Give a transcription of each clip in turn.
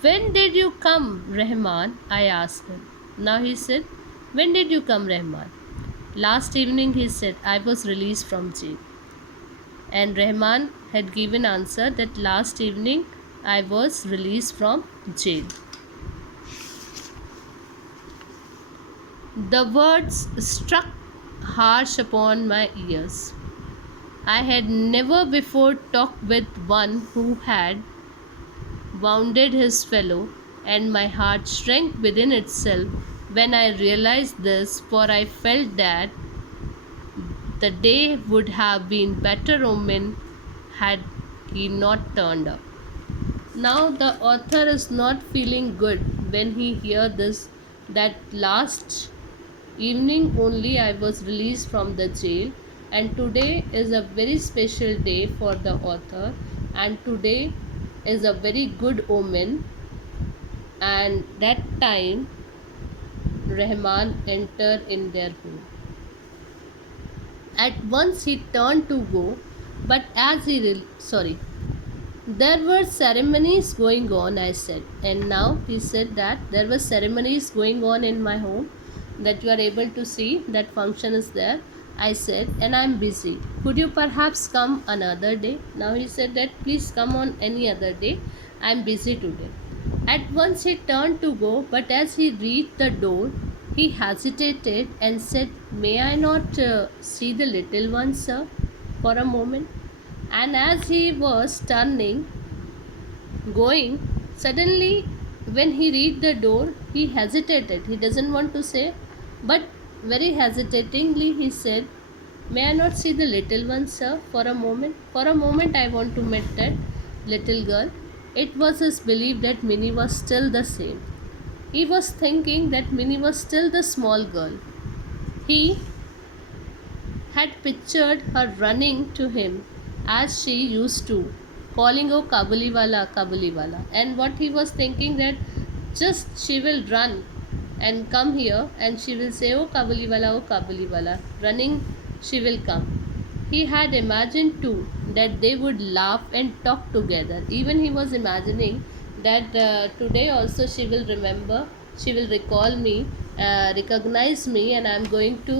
When did you come, Rahman? I asked him. Now he said, when did you come, Rahman? Last evening, he said, I was released from jail. And Rahman had given answer that last evening I was released from jail. The words struck harsh upon my ears. I had never before talked with one who had wounded his fellow, and my heart shrank within itself when I realized this, for I felt that the day would have been better omen had he not turned up. Now the author is not feeling good when he hear this, that last evening only I was released from the jail, and today is a very special day for the author, and today is a very good omen. And that time Rahman entered in their home. At once he turned to go, but as he sorry, there were ceremonies going on, I said. And now he said that there were ceremonies going on in my home, that you are able to see that function is there. I said, and I'm busy. Could you perhaps come another day? Now he said that please come on any other day. I'm busy today. At once he turned to go, but as he reached the door, he hesitated and said, may I not see the little one, sir, for a moment? And as he was turning, going, suddenly when he reached the door, he hesitated. He doesn't want to say, but very hesitatingly he said, may I not see the little one, sir, for a moment? For a moment I want to meet that little girl. It was his belief that Minnie was still the same. He was thinking that Minnie was still the small girl. He had pictured her running to him as she used to, calling, oh Kabuliwala. And what he was thinking, that just she will run and come here and she will say, oh Kabuliwala, running she will come. He had imagined too that they would laugh and talk together. Even he was imagining that today also she will remember, she will recall me, recognize me, and I'm going to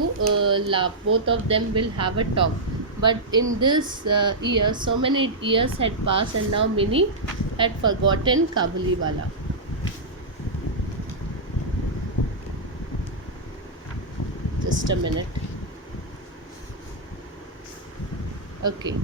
laugh. Both of them will have a talk. But in this year, so many years had passed, and now Minnie had forgotten Kabuliwala. Just a minute. Okay.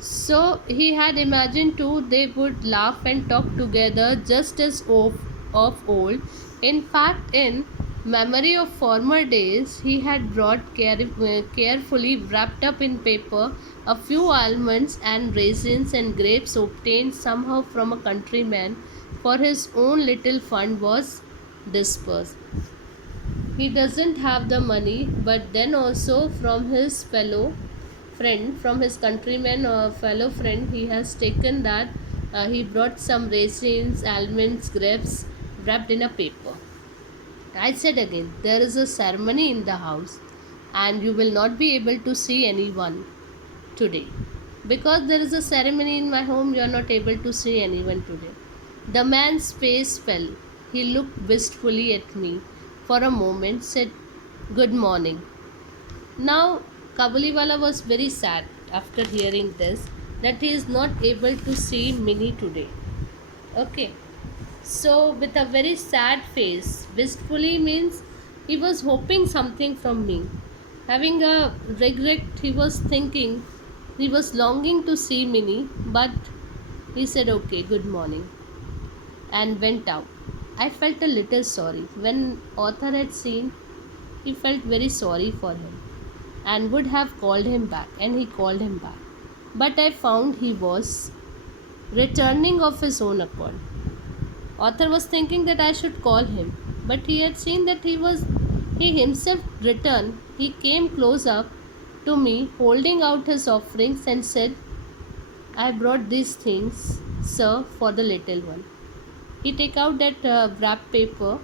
So he had imagined too they would laugh and talk together just as of old. In fact, in memory of former days, he had brought carefully wrapped up in paper a few almonds and raisins and grapes obtained somehow from a countryman, for his own little fund was dispersed. He doesn't have the money, but then also from his fellow friend, from his countryman or fellow friend, he has taken that, he brought some raisins, almonds, grapes wrapped in a paper. I said again, there is a ceremony in the house and you will not be able to see anyone today. Because there is a ceremony in my home, you are not able to see anyone today. The man's face fell. He looked wistfully at me for a moment, said, good morning. Now, Kabuliwala was very sad after hearing this, that he is not able to see Minnie today. Okay. So, with a very sad face, wistfully means he was hoping something from me. Having a regret, he was thinking, he was longing to see Minnie, but he said, okay, good morning, and went out. I felt a little sorry. When author had seen, he felt very sorry for him and would have called him back, and he called him back. But I found he was returning of his own accord. Author was thinking that I should call him, but he had seen that he himself returned. He came close up to me, holding out his offerings, and said, I brought these things, sir, for the little one. He took out that wrap paper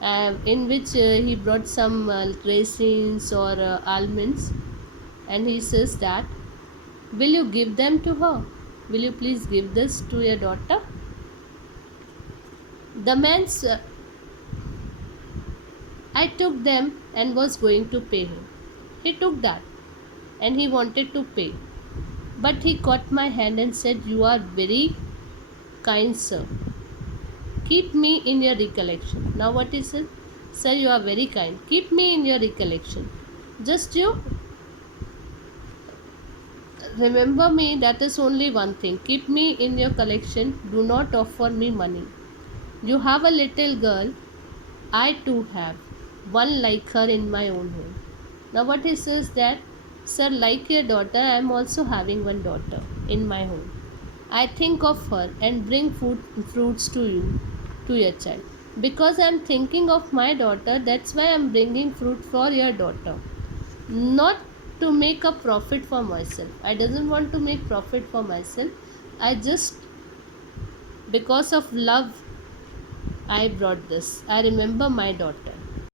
in which he brought some raisins or almonds, and he says that, will you give them to her? Will you please give this to your daughter? The man, I took them and was going to pay him. He took that and he wanted to pay. But he caught my hand and said, "You are very kind, sir. Keep me in your recollection." Now, what is it? Sir, you are very kind. Keep me in your recollection. Just you remember me, that is only one thing. Keep me in your collection. Do not offer me money. You have a little girl. I too have one like her in my own home. Now, what he says that, sir, like your daughter, I am also having one daughter in my home. I think of her and bring fruits to you, to your child. Because I am thinking of my daughter, that's why I am bringing fruit for your daughter. Not to make a profit for myself. I doesn't want to make profit for myself. I just, because of love, I brought this. I remember my daughter.